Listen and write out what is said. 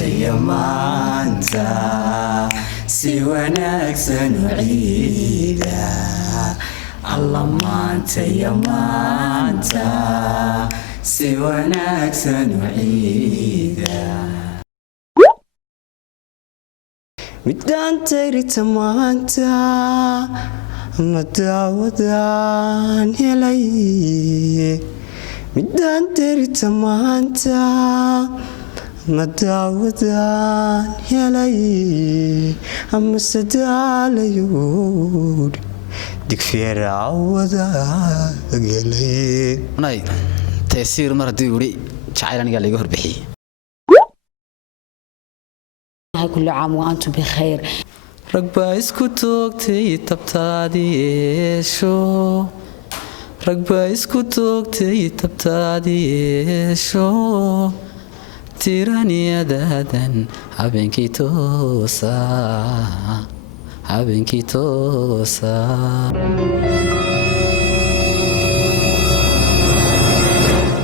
يا مانتا سوى نكسن عيدا الله مانتا يا مانتا سوى نكسن عيدا midaan tayrita maanta ma daawadaan helay midaan tayrita maanta ma daawadaan helay ama sadaalayood digfeera awada galay nay taysiir mar hadii wuri jacayl aniga laga horbixiyay كل عام وأنتم بخير رقبة اسكو توقتي تبتادي شو رقبة اسكو توقتي تبتادي شو تيراني دادن حبنكي توسا